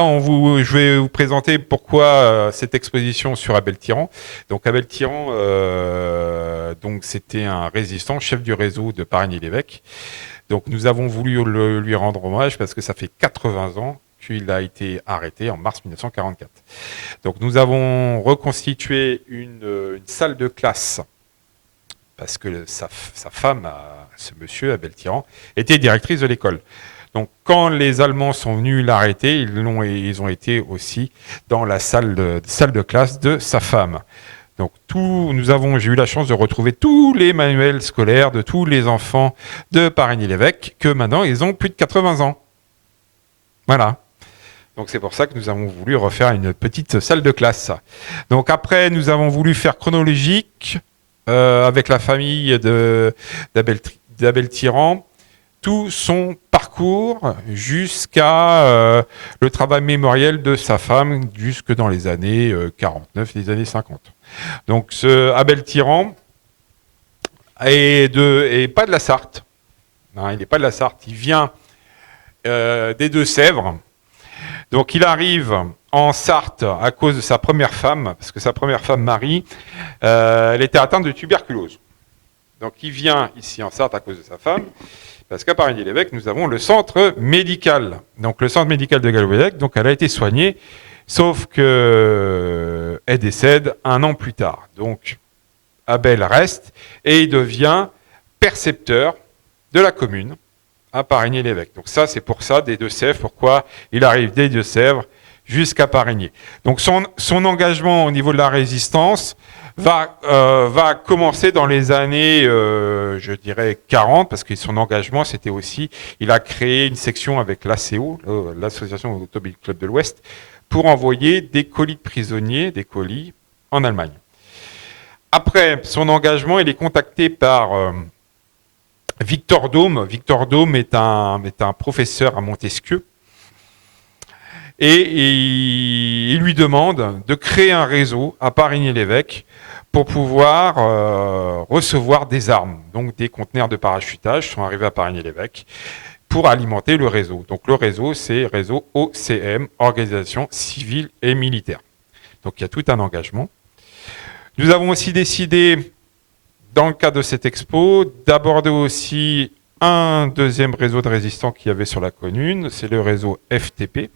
là, je vais vous présenter pourquoi cette exposition sur Abel Tyran. Donc Abel Tyran, donc c'était un résistant, chef du réseau de Parigny-l'Évêque. Donc nous avons voulu lui rendre hommage parce que ça fait 80 ans qu'il a été arrêté en mars 1944. Donc nous avons reconstitué une salle de classe parce que sa femme, ce monsieur Abel Tyran, était directrice de l'école. Donc, quand les Allemands sont venus l'arrêter, ils ont été aussi dans la salle de classe de sa femme. Donc, j'ai eu la chance de retrouver tous les manuels scolaires de tous les enfants de Parigny-l'Évêque, que maintenant, ils ont plus de 80 ans. Voilà. Donc, c'est pour ça que nous avons voulu refaire une petite salle de classe. Donc, après, nous avons voulu faire chronologique avec la famille d'Abel Tyran, tout son parcours jusqu'à le travail mémoriel de sa femme jusque dans les années 49, les années 50. Donc ce Abel Tyran est pas de la Sarthe. Non, il n'est pas de la Sarthe. Il vient des Deux-Sèvres. Donc il arrive en Sarthe à cause de sa première femme, parce que sa première femme, Marie, elle était atteinte de tuberculose. Donc il vient ici en Sarthe à cause de sa femme. Parce qu'à Parigny-l'Évêque, nous avons le centre médical. Donc le centre médical de Galway-l'Évêque, donc elle a été soignée, sauf qu'elle décède 1 an plus tard. Donc Abel reste et il devient percepteur de la commune à Parigny-l'Évêque. Donc ça, c'est pour ça, des Deux-Sèvres, pourquoi il arrive des Deux-Sèvres jusqu'à Parigny. Donc son engagement au niveau de la résistance va commencer dans les années, je dirais, 40, parce que son engagement, c'était aussi, il a créé une section avec l'ACO, l'Association Automobile Club de l'Ouest, pour envoyer des colis de prisonniers, des colis, en Allemagne. Après son engagement, il est contacté par Victor Daume. Victor Daume est un professeur à Montesquieu. Et il lui demande de créer un réseau à Parigny-l'Évêque pour pouvoir recevoir des armes. Donc des conteneurs de parachutage sont arrivés à Parigny-l'Évêque pour alimenter le réseau. Donc le réseau, c'est réseau OCM, Organisation Civile et Militaire. Donc il y a tout un engagement. Nous avons aussi décidé, dans le cadre de cette expo, d'aborder aussi un deuxième réseau de résistants qu'il y avait sur la commune, c'est le réseau FTP,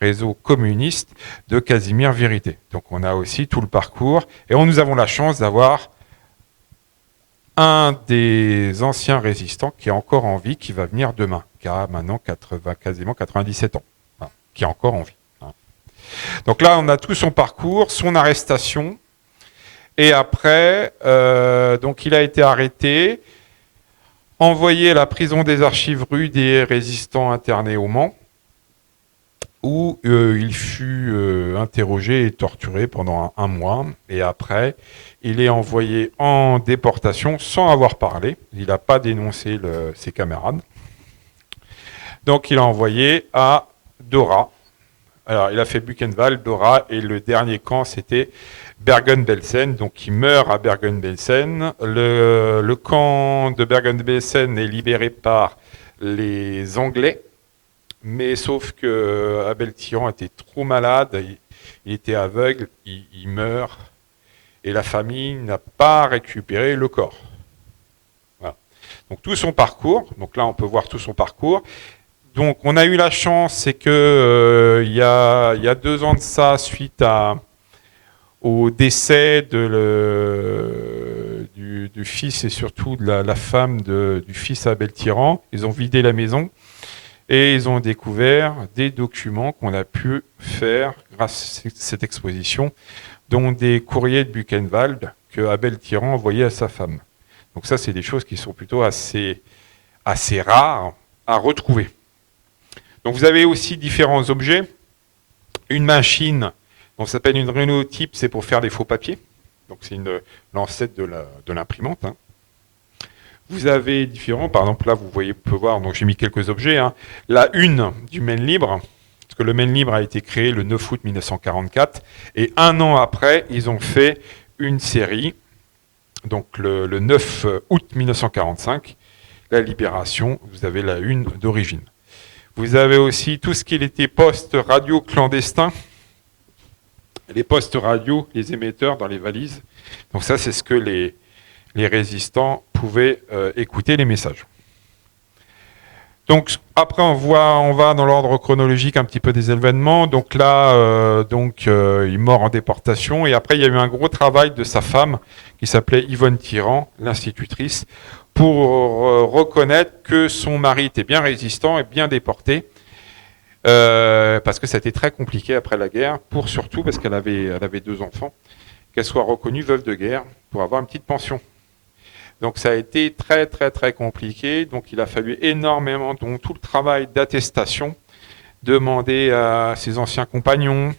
réseau communiste de Casimir Vérité. Donc on a aussi tout le parcours et nous avons la chance d'avoir un des anciens résistants qui est encore en vie, qui va venir demain, qui a maintenant quasiment 97 ans, hein, qui est encore en vie. Hein. Donc là, on a tout son parcours, son arrestation, et après, donc il a été arrêté, envoyé à la prison des Archives rue des résistants internés au Mans, où il fut interrogé et torturé pendant un mois. Et après, il est envoyé en déportation sans avoir parlé. Il n'a pas dénoncé ses camarades. Donc, il est envoyé à Dora. Alors, il a fait Buchenwald, Dora, et le dernier camp, c'était Bergen-Belsen. Donc, il meurt à Bergen-Belsen. Le camp de Bergen-Belsen est libéré par les Anglais. Mais sauf que Abel Tyran était trop malade, il était aveugle, il meurt, et la famille n'a pas récupéré le corps. Voilà. Donc tout son parcours, donc là on peut voir tout son parcours. Donc on a eu la chance, c'est que il y a 2 ans de ça, suite au décès du fils et surtout de la femme du fils Abel Tyran, ils ont vidé la maison. Et ils ont découvert des documents qu'on a pu faire grâce à cette exposition, dont des courriers de Buchenwald que Abel Tyran envoyait à sa femme. Donc ça, c'est des choses qui sont plutôt assez rares à retrouver. Donc vous avez aussi différents objets. Une machine, dont ça s'appelle une rhénotype, c'est pour faire des faux papiers. Donc c'est l'ancêtre de l'imprimante. Hein. Vous avez différents, par exemple là vous pouvez voir, donc j'ai mis quelques objets, hein. La une du Maine Libre, parce que le Maine Libre a été créé le 9 août 1944, et 1 an après, ils ont fait une série, donc le 9 août 1945, la Libération, vous avez la une d'origine. Vous avez aussi tout ce qui était postes radio clandestins. Les postes radio, les émetteurs dans les valises. Donc ça, c'est ce que les résistants pouvaient écouter les messages. Donc après, on va dans l'ordre chronologique un petit peu des événements. Donc là, il est mort en déportation. Et après, il y a eu un gros travail de sa femme, qui s'appelait Yvonne Tyran, l'institutrice, pour reconnaître que son mari était bien résistant et bien déporté. Parce que ça a été très compliqué après la guerre, surtout parce qu'elle avait 2 enfants, qu'elle soit reconnue veuve de guerre pour avoir une petite pension. Donc ça a été très très très compliqué. Donc il a fallu énormément, donc tout le travail d'attestation, demander à ses anciens compagnons,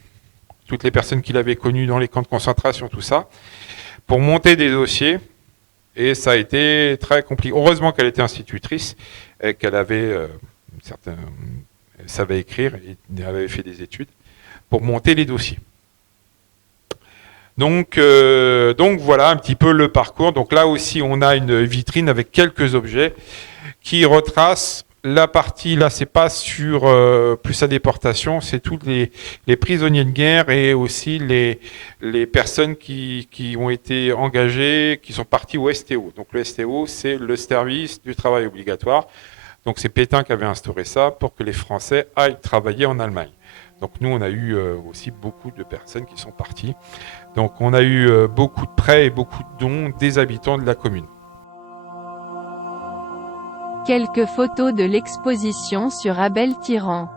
toutes les personnes qu'il avait connues dans les camps de concentration, tout ça, pour monter des dossiers. Et ça a été très compliqué. Heureusement qu'elle était institutrice et qu'elle avait savait écrire et avait fait des études pour monter les dossiers. Donc voilà un petit peu le parcours. Donc là aussi, on a une vitrine avec quelques objets qui retracent la partie. Là, c'est pas sur plus la déportation, c'est tous les prisonniers de guerre et aussi les personnes qui ont été engagées, qui sont parties au STO. Donc le STO, c'est le service du travail obligatoire. Donc c'est Pétain qui avait instauré ça pour que les Français aillent travailler en Allemagne. Donc nous, on a eu aussi beaucoup de personnes qui sont parties. Donc on a eu beaucoup de prêts et beaucoup de dons des habitants de la commune. Quelques photos de l'exposition sur Abel Tyran.